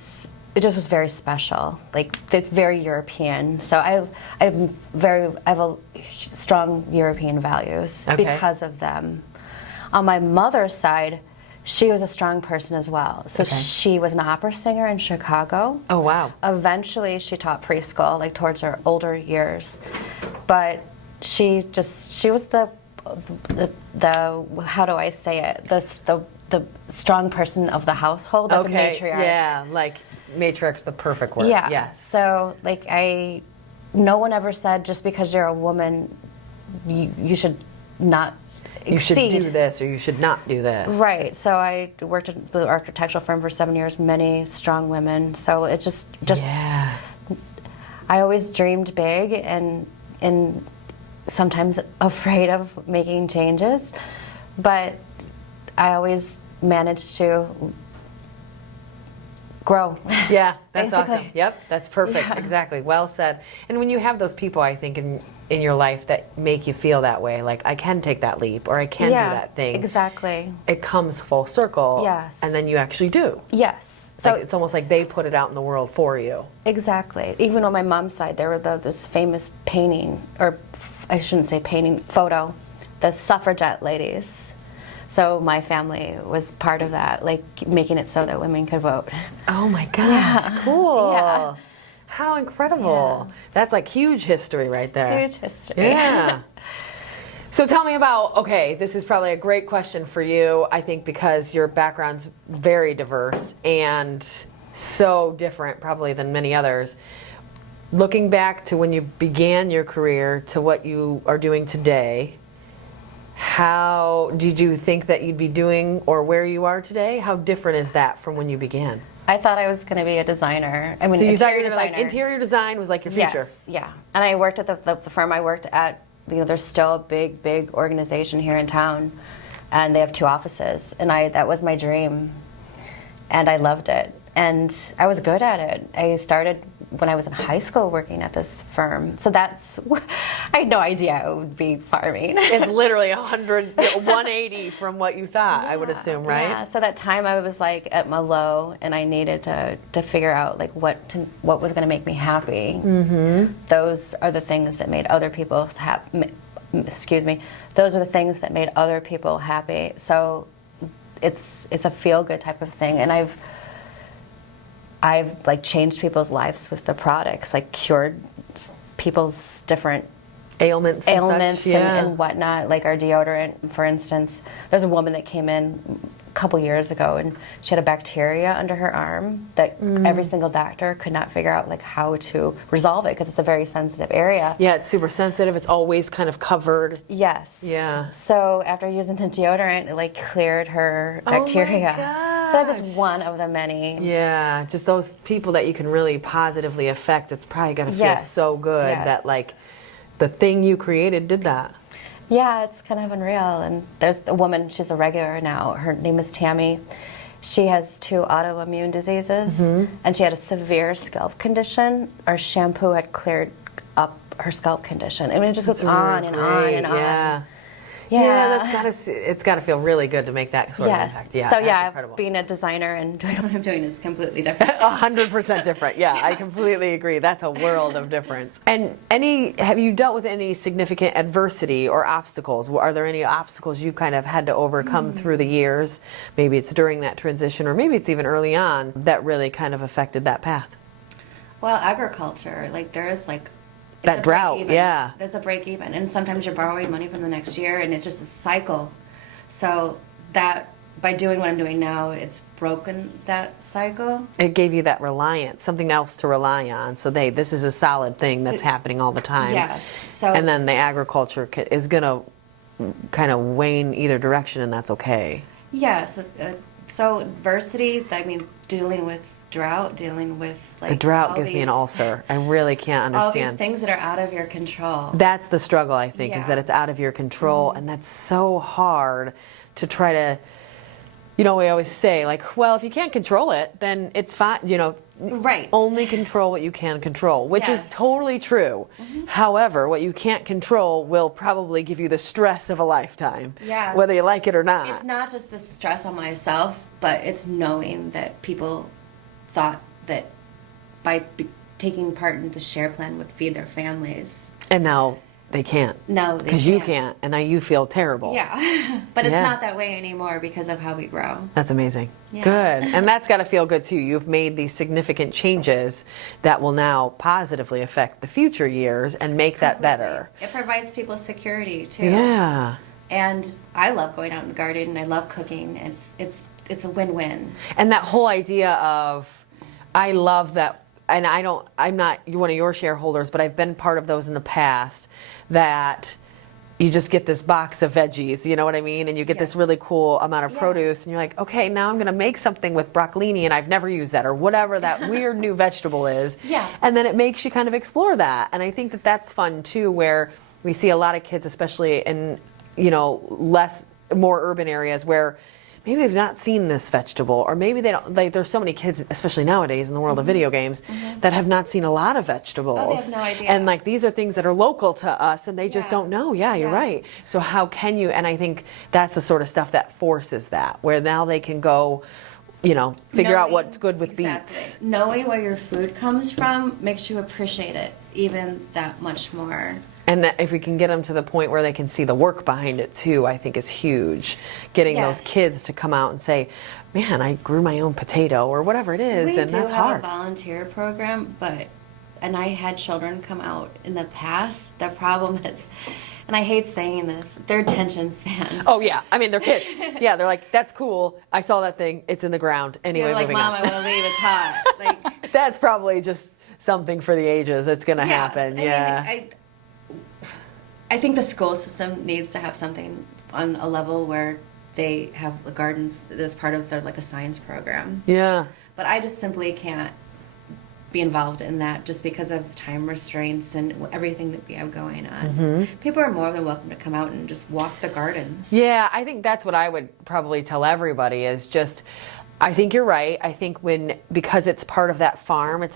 just was very special. Like it's very European. So I have a strong European values because of them. On my mother's side, she was a strong person as well. So she was an opera singer in Chicago. Oh, wow. Eventually, she taught preschool, like towards her older years. But she was the how do I say it? The strong person of the household, like a matriarch. Yeah, like matriarch's the perfect word. Yeah. Yes. So like no one ever said just because you're a woman, you should not you should do this or you should not do this. Right. So I worked at the architectural firm for 7 years, many strong women. So it's just Yeah. I always dreamed big and sometimes afraid of making changes, but I always managed to grow. Yeah, that's Basically. awesome. Yep, that's perfect. Yeah. Exactly. Well said. And when you have those people, I think, in your life that make you feel that way, like I can take that leap or I can do that thing. Exactly. It comes full circle. Yes. And then you actually do. Yes. So like, it's almost like they put it out in the world for you. Exactly. Even on my mom's side, there were this famous painting, or I shouldn't say painting, photo, the suffragette ladies. So my family was part of that, like making it so that women could vote. Oh my gosh, cool. Yeah. How incredible. Yeah. That's like huge history right there. Huge history. Yeah. So tell me about, okay, this is probably a great question for you, I think, because your background's very diverse and so different probably than many others. Looking back to when you began your career to what you are doing today, how did you think that you'd be doing or where you are today? How different is that from when you began? I thought I was going to be a designer. I mean, So you thought you were interior like designer. interior design was like your future? Yes, yeah. And I worked at the firm I worked at. You know, there's still a big organization here in town, and they have 2 offices. And that was my dream, and I loved it, and I was good at it. I started when I was in high school working at this firm. So I had no idea it would be farming. It's literally 180 from what you thought, I would assume, right? Yeah. So that time I was like at my low, and I needed to figure out like what was going to make me happy. Mm-hmm. Those are the things that made other people happy. Excuse me. Those are the things that made other people happy. So it's a feel good type of thing, and I've like changed people's lives with the products, like cured people's different Ailments and such, yeah. and whatnot, like our deodorant, for instance. There's a woman that came in a couple years ago, and she had a bacteria under her arm that every single doctor could not figure out like how to resolve it, because it's a very sensitive area. Yeah, it's super sensitive. It's always kind of covered. Yes. Yeah. So after using the deodorant, it like cleared her bacteria. Oh my gosh. So that's just one of the many. Yeah, just those people that you can really positively affect. It's probably going to feel Yes. so good Yes. that like the thing you created did that. Yeah, it's kind of unreal. And there's a woman, she's a regular now. Her name is Tammy. She has 2 autoimmune diseases, and she had a severe scalp condition. Our shampoo had cleared up her scalp condition. I mean, it just goes on and on and on. Yeah. Yeah. Yeah, it's got to feel really good to make that sort of impact. Yeah, So that's yeah, incredible. being a designer and doing what I'm doing is completely different. 100% different. Yeah, I completely agree. That's a world of difference. And have you dealt with any significant adversity or obstacles? Are there any obstacles you've kind of had to overcome through the years? Maybe it's during that transition, or maybe it's even early on, that really kind of affected that path. Well, agriculture, like there is like That a drought, break even. yeah. There's a break even, and sometimes you're borrowing money from the next year, and it's just a cycle. So that by doing what I'm doing now, it's broken that cycle. It gave you that reliance, something else to rely on. So this is a solid thing that's happening all the time. Yes. So And then the agriculture is going to kind of wane either direction, and that's okay. yes. So adversity. I mean, dealing with drought, dealing with like The drought all gives me an these- ulcer. I really can't All these understand. things that are out of your control. That's the struggle, I think, is Yeah. that it's out of your control, and that's so hard to try to, we always say, like, well, if you can't control it, then it's fine, Right. only control what you can control, which is Yes. totally true. However, what you can't control will probably give you the stress of a lifetime, Yes. whether you like it or not. It's not just the stress on myself, but it's knowing that people thought that by taking part in the share plan would feed their families. And now they can't. No, they Because you can't, and now you feel terrible. Yeah, but it's Yeah. not that way anymore because of how we grow. That's amazing. Yeah. Good. And that's got to feel good too. You've made these significant changes that will now positively affect the future years and make that better. It provides people security too. Yeah. And I love going out in the garden, and I love cooking. It's a win-win. And that whole idea of, I love that, and I'm not one of your shareholders, but I've been part of those in the past, that you just get this box of veggies, you know what I mean? And you get this really cool amount of produce, and you're like, okay, now I'm going to make something with broccolini, and I've never used that, or whatever that weird new vegetable is. Yeah. And then it makes you kind of explore that. And I think that that's fun too, where we see a lot of kids, especially in, you know, more urban areas, where maybe they've not seen this vegetable, or maybe they don't, like, there's so many kids, especially nowadays in the world of video games, that have not seen a lot of vegetables. Oh, they have no idea. And like, these are things that are local to us, and they just don't know. Yeah, you're right. So how can you, and I think that's the sort of stuff that forces that, where now they can go, you know, figure out what's good with beets. Knowing where your food comes from makes you appreciate it even that much more. And that if we can get them to the point where they can see the work behind it too, I think is huge. Getting those kids to come out and say, man, I grew my own potato, or whatever it is, and that's hard. We do have a volunteer program, and I had children come out in the past. The problem is, and I hate saying this, their attention span. Oh yeah, I mean, they're kids. Yeah, they're like, that's cool, I saw that thing, it's in the ground. Anyway, they're like, moving Mom, on. I want to leave, it's hot. Like, that's probably just something for the ages. It's going to happen. I think the school system needs to have something on a level where they have gardens as part of their, like, a science program. Yeah. But I just simply can't be involved in that just because of time restraints and everything that we have going on. People are more than welcome to come out and just walk the gardens. Yeah, I think that's what I would probably tell everybody is just, I think you're right. I think because it's part of that farm,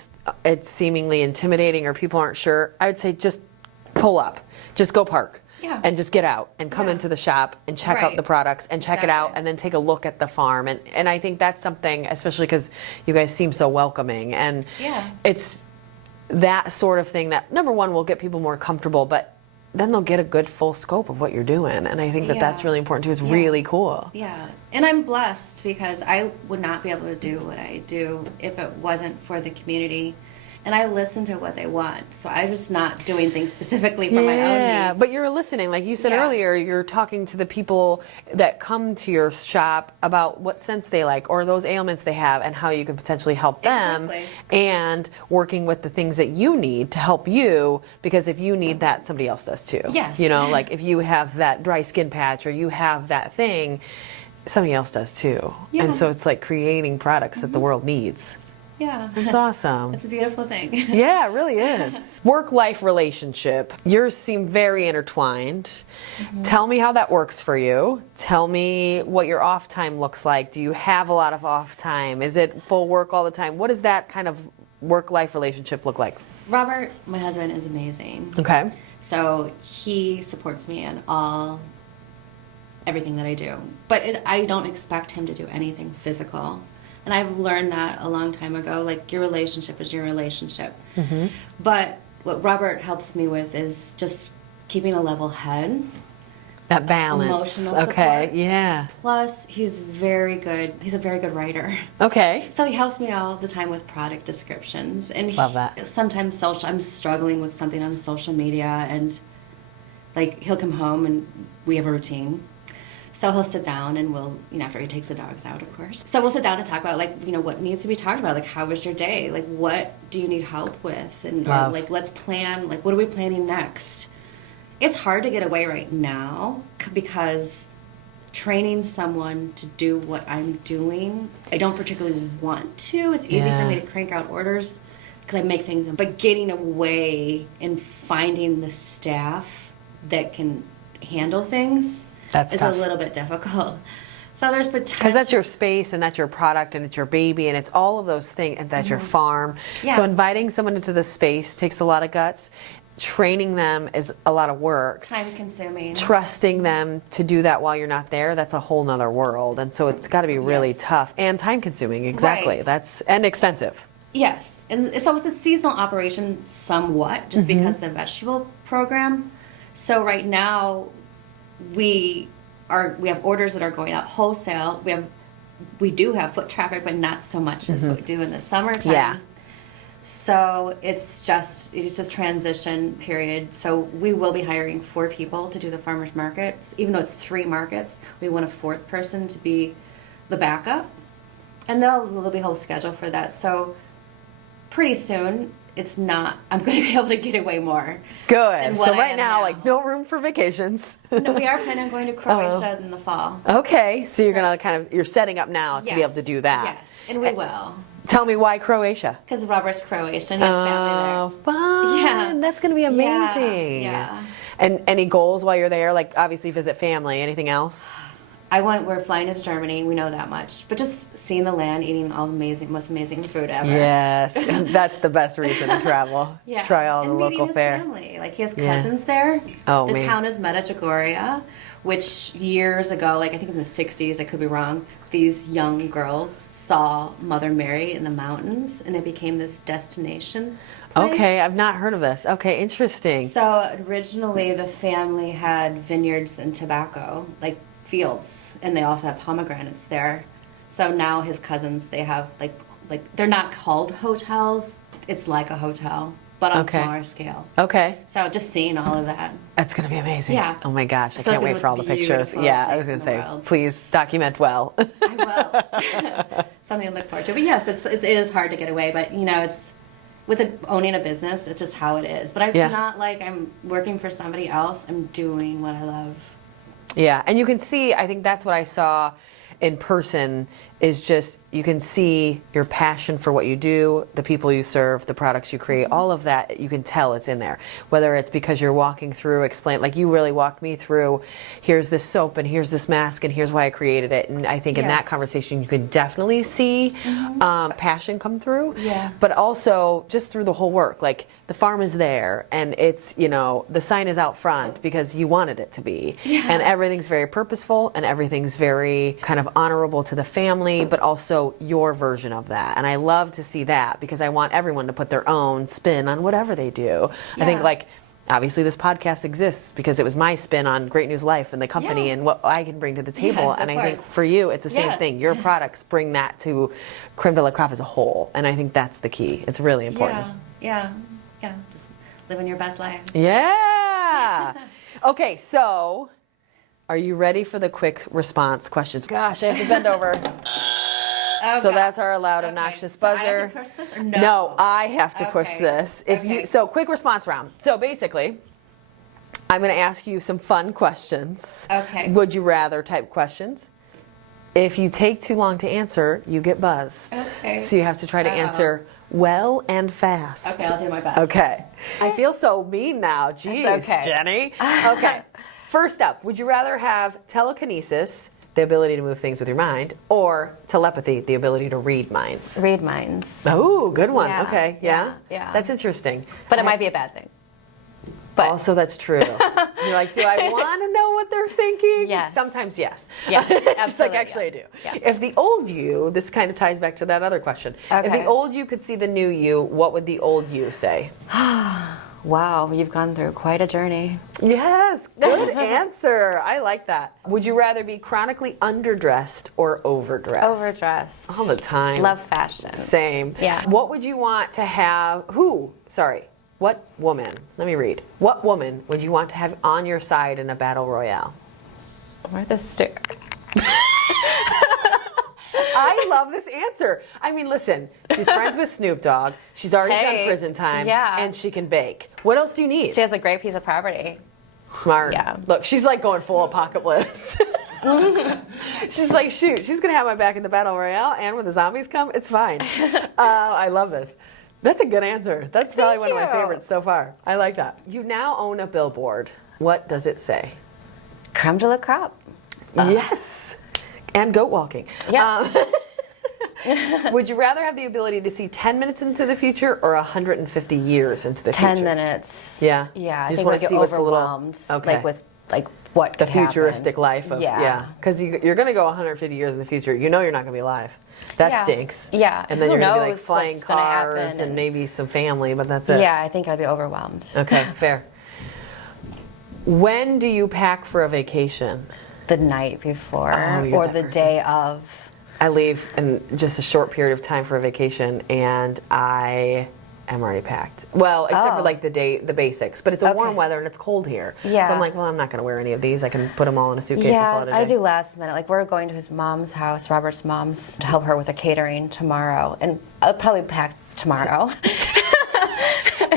it's seemingly intimidating, or people aren't sure. I would say just pull up. Just go park. Yeah. And just get out and come into the shop and check out the products and check it out, and then take a look at the farm. And I think that's something, especially because you guys seem so welcoming. And it's that sort of thing that, number one, will get people more comfortable, but then they'll get a good full scope of what you're doing. And I think that that's really important too. It's really cool. Yeah. And I'm blessed because I would not be able to do what I do if it wasn't for the community. And I listen to what they want. So I'm just not doing things specifically for my own needs. Yeah, but you're listening. Like you said earlier, you're talking to the people that come to your shop about what scents they like, or those ailments they have, and how you can potentially help them. And working with the things that you need to help you, because if you need that, somebody else does too. Yes. You know, like if you have that dry skin patch, or you have that thing, somebody else does too. Yeah. And so it's like creating products that the world needs. Yeah. It's awesome. It's a beautiful thing. Yeah, it really is. Work-life relationship. Yours seem very intertwined. Tell me how that works for you. Tell me what your off time looks like. Do you have a lot of off time? Is it full work all the time? What does that kind of work-life relationship look like? Robert, my husband, is amazing. Okay. So he supports me in everything that I do. But I don't expect him to do anything physical. And I've learned that a long time ago, like your relationship is your relationship. But what Robert helps me with is just keeping a level head. That balance. Emotional support. Okay, yeah. Plus, he's very good. He's a very good writer. Okay. So he helps me all the time with product descriptions. And Love that. Sometimes I'm struggling with something on social media, and like he'll come home and we have a routine. So he'll sit down and after he takes the dogs out, of course. So we'll sit down and talk about, like, what needs to be talked about. Like, how was your day? Like, what do you need help with? And or, like, let's plan, like, what are we planning next? It's hard to get away right now because training someone to do what I'm doing, I don't particularly want to. It's easy for me to crank out orders because I make things, but getting away and finding the staff that can handle things is tough. a little bit difficult. So there's potential. Because that's your space, and that's your product, and it's your baby, and it's all of those things, and that's your farm. Yeah. So inviting someone into the space takes a lot of guts. Training them is a lot of work. Time consuming. Trusting them to do that while you're not there, that's a whole nother world. And so it's got to be really tough and time consuming. Exactly. Right. And expensive. Yes. And so it's a seasonal operation somewhat, just because of the vegetable program. So right now, we have orders that are going out wholesale. We do have foot traffic, but not so much as what we do in the summertime. Yeah. So it's just transition period. So we will be hiring 4 people to do the farmers market. Even though it's 3 markets, we want a 4th person to be the backup, and there'll be a whole schedule for that. So pretty soon it's not, I'm going to be able to get away more. Good. what So I right am now, now. like, no room for vacations. No, we are planning on going to Croatia in the fall. Okay, so you're gonna you're setting up now to be able to do that. Yes, and we will. Tell me why Croatia? Because Robert's Croatian, he has family there. Fun. Yeah. That's gonna be amazing. Yeah. And any goals while you're there? Like, obviously visit family. Anything else? We're flying to Germany, we know that much. But just seeing the land, eating all the most amazing food ever. Yes, that's the best reason to travel. Yeah. Try all and the meeting local his fare. family. Like, he has cousins there. Oh, the man. town is Medjugorje, which years ago, like I think in the 60s, I could be wrong, these young girls saw Mother Mary in the mountains, and it became this destination place. Okay, I've not heard of this. Okay, interesting. So originally the family had vineyards and tobacco, like fields, and they also have pomegranates there. So now his cousins, they have like they're not called hotels, it's like a hotel, but on a smaller scale. Okay. So just seeing all of that. That's going to be amazing. Yeah. Oh my gosh, I So can't it's wait the for all the most pictures. beautiful Yeah, I was place going to in the say, world. please document well. I will. Something to look forward to. But yes, it is hard to get away, but you know, it's with owning a business, it's just how it is. But it's not like I'm working for somebody else. I'm doing what I love. Yeah, and you can see, I think that's what I saw in person, is just you can see your passion for what you do, the people you serve, the products you create, all of that, you can tell it's in there. Whether it's because you're walking through, like you really walked me through, here's this soap and here's this mask and here's why I created it. And I think in that conversation you could definitely see passion come through. Yeah. But also just through the whole work, like the farm is there and it's, you know, the sign is out front because you wanted it to be. Yeah. And everything's very purposeful and everything's very kind of honorable to the family, but also your version of that. And I love to see that because I want everyone to put their own spin on whatever they do. I think, like, obviously this podcast exists because it was my spin on GreatNewsLife and the company and what I can bring to the table. Yes, and of I think course. for you, it's the same thing. Your products bring that to creme de la crop as a whole. And I think that's the key. It's really important. Yeah. Just living your best life. Yeah. Okay, so are you ready for the quick response questions? Gosh, I have to bend over. So that's our loud, obnoxious buzzer. So I have to push this or no? No, I have to push Okay. this. So quick response round. So basically, I'm going to ask you some fun questions. Okay. Would you rather type questions? If you take too long to answer, you get buzzed. Okay. So you have to try to answer well and fast. Okay, I'll do my best. Okay. I feel so mean now. Jeez, okay. Jenny. Okay. First up, would you rather have telekinesis, the ability to move things with your mind, or telepathy, the ability to read minds? Read minds. Oh, good one. Yeah. Okay. Yeah? Yeah. That's interesting. But it might be a bad thing. But also, that's true. You're like, do I want to know what they're thinking? Yes. Sometimes, yes. Yeah, It's just like, absolutely, actually, I do. yeah. If the old you, this kind of ties back to that other question. If Okay. the old you could see the new you, what would the old you say? Wow, you've gone through quite a journey. Yes, good answer. I like that. Would you rather be chronically underdressed or overdressed? Overdressed. All the time. Love fashion. Same. Yeah. What would you want to have? What woman? Let me read. What woman would you want to have on your side in a battle royale? Martha Stewart. I love this answer. I mean, listen, she's friends with Snoop Dogg. She's already done prison time. Yeah. And she can bake. What else do you need? She has a great piece of property. Smart. Yeah. Look, she's like going full apocalypse. She's like, shoot, she's going to have my back in the battle royale, and when the zombies come, it's fine. I love this. That's a good answer. That's probably one of my favorites so far. I like that. You now own a billboard. What does it say? Creme de la crop. Yes. And goat walking. Yeah. Would you rather have the ability to see 10 minutes into the future or 150 years into the future? 10 minutes. Yeah? Yeah, I You just think wanna I get see what's a little- overwhelmed. Okay. Like with what The could happen. futuristic life of, yeah. Because you're going to go 150 years in the future. You know you're not going to be alive. That Yeah. stinks. Yeah. And then Who you're going to be like knows flying what's gonna happen cars and and- maybe some family, but that's it. Yeah, I think I'd be overwhelmed. Okay, fair. When do you pack for a vacation? The night before Oh, you're or that the person. day of. I leave in just a short period of time for a vacation, and I am already packed. Well, except for like the basics. But it's warm weather and it's cold here. Yeah. So I'm like, well, I'm not going to wear any of these. I can put them all in a suitcase and call Yeah, it a day. I do last minute. Like we're going to his mom's house, Robert's mom's, to help her with a catering tomorrow, and I'll probably pack tomorrow.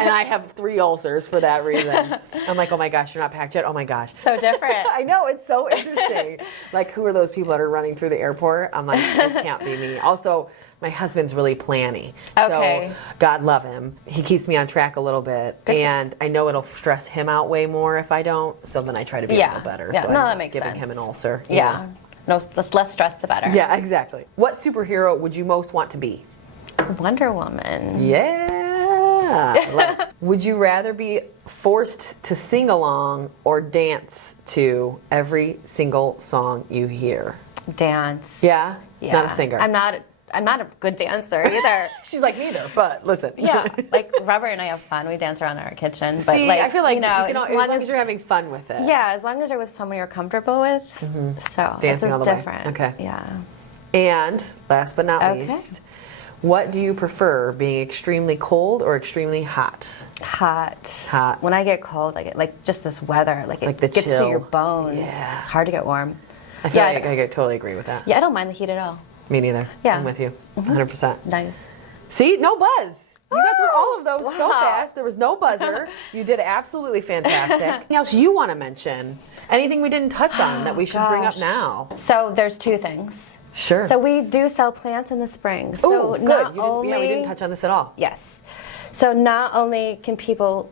And I have 3 ulcers for that reason. I'm like, oh my gosh, you're not packed yet? Oh my gosh. So different. I know, it's so interesting. Like, who are those people that are running through the airport? I'm like, it can't be me. Also, my husband's really planny. Okay. So, God love him. He keeps me on track a little bit. And I know it'll stress him out way more if I don't. So then I try to be a little better. Yeah. So No, I'm that not makes giving sense. him an ulcer. you Yeah. know? No, the less stress, the better. Yeah, exactly. What superhero would you most want to be? Wonder Woman. Yeah. Love it. Would you rather be forced to sing along or dance to every single song you hear? Dance. Yeah? Yeah. Not a singer. I'm not a good dancer either. She's like, neither, but listen. Yeah, like Robert and I have fun. We dance around our kitchen. But See, like, I feel like you know, as long as you're having fun with it. yeah, as long as you're with someone you're comfortable with. So Dancing it's all the way. different. Okay. Yeah. And last but not Okay. least, what do you prefer, being extremely cold or extremely hot? Hot. Hot. When I get cold, I get like just this weather, like Like it the gets chill. to your bones. Yeah. It's hard to get warm. I feel Yeah, like I totally agree with that. Yeah, I don't mind the heat at all. Me neither. Yeah. I'm with you. 100%. Nice. See, no buzz. You got through all of those so Wow. fast. There was no buzzer. You did absolutely fantastic. Anything else you want to mention? Anything we didn't touch on that we should bring up Gosh. now? So there's 2 things. Sure. So we do sell plants in the spring. So Ooh, good. not We only didn't touch on this at all. Yes. So not only can people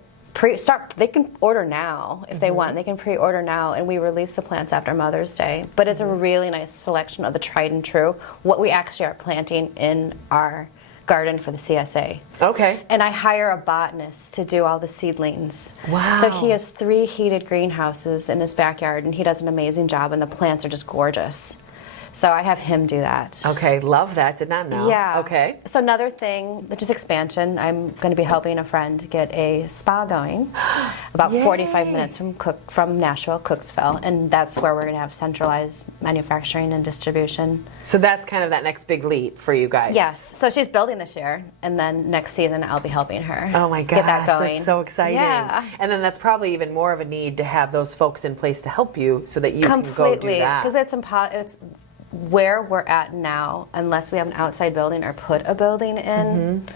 they can order now if they want. They can pre-order now, and we release the plants after Mother's Day. But it's a really nice selection of the tried and true, what we actually are planting in our garden for the CSA. Okay. And I hire a botanist to do all the seedlings. Wow. So he has 3 heated greenhouses in his backyard, and he does an amazing job, and the plants are just gorgeous. So I have him do that. Okay, love that. Did not know. Yeah. Okay. So another thing, just expansion. I'm going to be helping a friend get a spa going, about 45 minutes from Nashville, Cooksville, and that's where we're going to have centralized manufacturing and distribution. So that's kind of that next big leap for you guys. Yes. So she's building this year, and then next season I'll be helping her. Oh my gosh, get that going. that's so exciting. Yeah. And then that's probably even more of a need to have those folks in place to help you so that you can go do Completely, that. because it's where we're at now, unless we have an outside building or put a building in,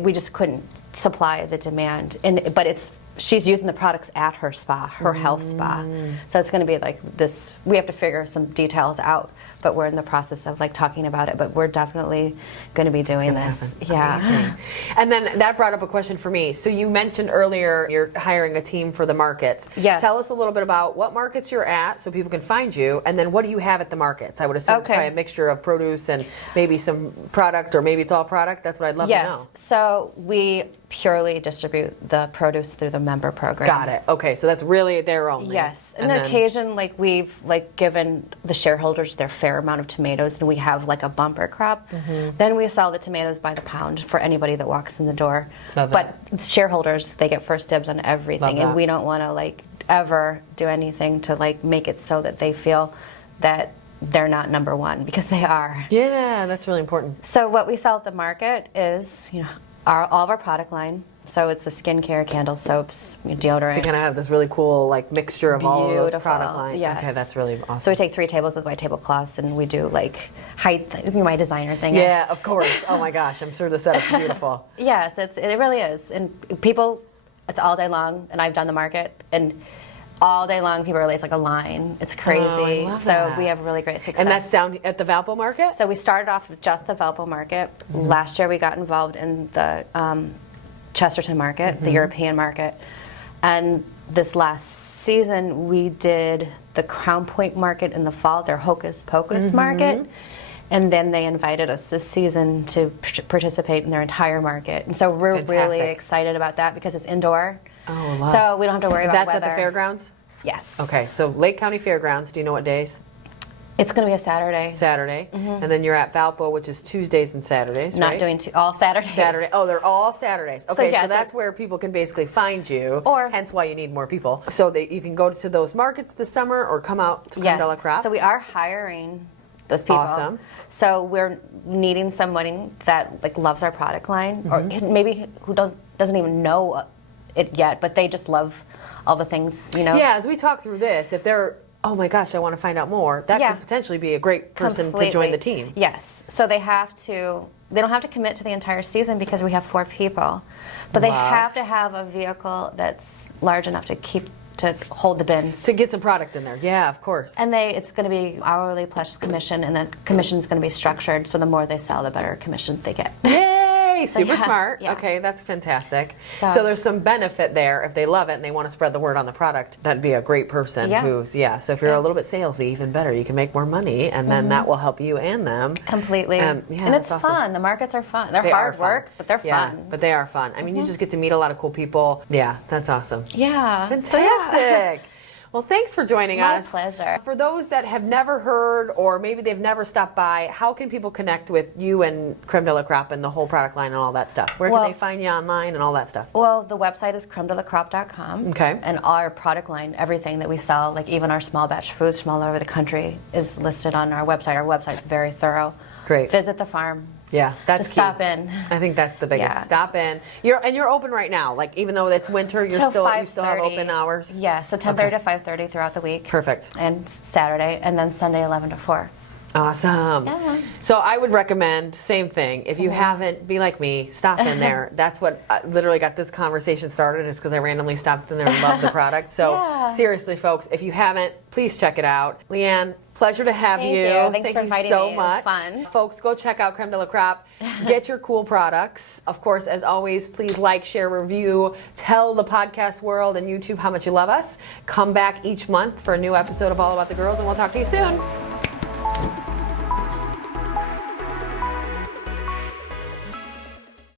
we just couldn't supply the demand. But she's using the products at her spa, her health spa. So it's going to be like this. We have to figure some details out, but we're in the process of like talking about it. But we're definitely going to be doing this. Yeah. Amazing. And then that brought up a question for me. So you mentioned earlier you're hiring a team for the markets. Yes. Tell us a little bit about what markets you're at so people can find you, and then what do you have at the markets? I would assume it's Okay. probably a mixture of produce and maybe some product, or maybe it's all product. That's what I'd love to Yes. know. So we purely distribute the produce through the member program. Got it. Okay, so that's really their only. Yes, and then- on occasion, like we've like given the shareholders their fair amount of tomatoes, and we have like a bumper crop. Then we sell the tomatoes by the pound for anybody that walks in the door. Love but shareholders, they get first dibs on everything, Love that. and we don't want to like ever do anything to like make it so that they feel that they're not number one, because they are. Yeah, that's really important. So what we sell at the market is, all of our product line. So it's the skincare, candle, soaps, deodorant. So you kind of have this really cool like mixture of all of those Beautiful, product lines. yes. Okay, that's really awesome. So we take 3 tables with white tablecloths, and we do like height, my designer thing. Yeah, of course. Oh my gosh, I'm sure the setup's beautiful. Yes, it really is. And people, it's all day long, and I've done the market, and all day long people are like, it's like a line. It's crazy. love So that. we have really great success. And that's down at the Valpo Market? So we started off with just the Valpo market. Last year we got involved in the Chesterton market, the European market. And this last season we did the Crown Point market in the fall, their Hocus Pocus market. And then they invited us this season to participate in their entire market. And so we're really Fantastic. excited about that because it's indoor. Oh, I love So we don't have to worry about That's weather. at the fairgrounds? Yes. Okay, so Lake County Fairgrounds, do you know what days? It's going to be a Saturday. Saturday. And then you're at Valpo, which is Tuesdays and Saturdays, Not right? doing all Saturdays. Saturday. Oh, they're all Saturdays. Okay, yeah, so it's that's where people can basically find you, Or- hence why you need more people. So that you can go to those markets this summer or come out to Yes. Candela Crop. So we are hiring those people. Awesome. So we're needing somebody that like loves our product line, or maybe who doesn't even know it yet, but they just love all the things, Yeah, as we talk through this, if they're, oh my gosh, I want to find out more, that Yeah. could potentially be a great person to join Completely. the team. Yes. So they have to They don't have to commit to the entire season because we have 4 people. But they have to have a vehicle that's large enough to hold the bins. To get some product in there. Yeah, of course. And it's going to be hourly plus commission, and the commission's going to be structured, so the more they sell, the better commission they get. Yay! So, Super smart. Yeah. Okay, that's fantastic. So there's some benefit there if they love it and they want to spread the word on the product. That'd be a great person who's, so if you're a little bit salesy, even better. You can make more money, and then that will help you and them. Completely. And it's awesome. Fun. The markets are fun. They're hard work, but they're fun. But they are fun. I mean, you just get to meet a lot of cool people. Yeah, that's awesome. Yeah. Fantastic. Well, thanks for joining us. My pleasure. For those that have never heard, or maybe they've never stopped by, how can people connect with you and Creme de la Crop and the whole product line and all that stuff? Where can they find you online and all that stuff? Well, the website is cremedelacrop.com. Okay. And our product line, everything that we sell, like even our small batch foods from all over the country, is listed on our website. Our website's very thorough. Great. Visit the farm. Yeah, that's Just key. stop in. I think that's the biggest. Yeah. Stop in. You're open right now. Like even though it's winter, you still have open hours. Yeah, so 10:30 to 5:30 throughout the week. Perfect. And Saturday, and then Sunday 11 to 4. Awesome. Yeah. So I would recommend, same thing. If you haven't, be like me, stop in there. That's what literally got this conversation started, is because I randomly stopped in there and loved the product. So seriously, folks, if you haven't, please check it out. Leann, pleasure to have Thank you. Thanks for inviting so me. much. It was fun. Folks, go check out Creme de la Crop. Get your cool products. Of course, as always, please like, share, review. Tell the podcast world and YouTube how much you love us. Come back each month for a new episode of All About the Girls, and we'll talk to you soon.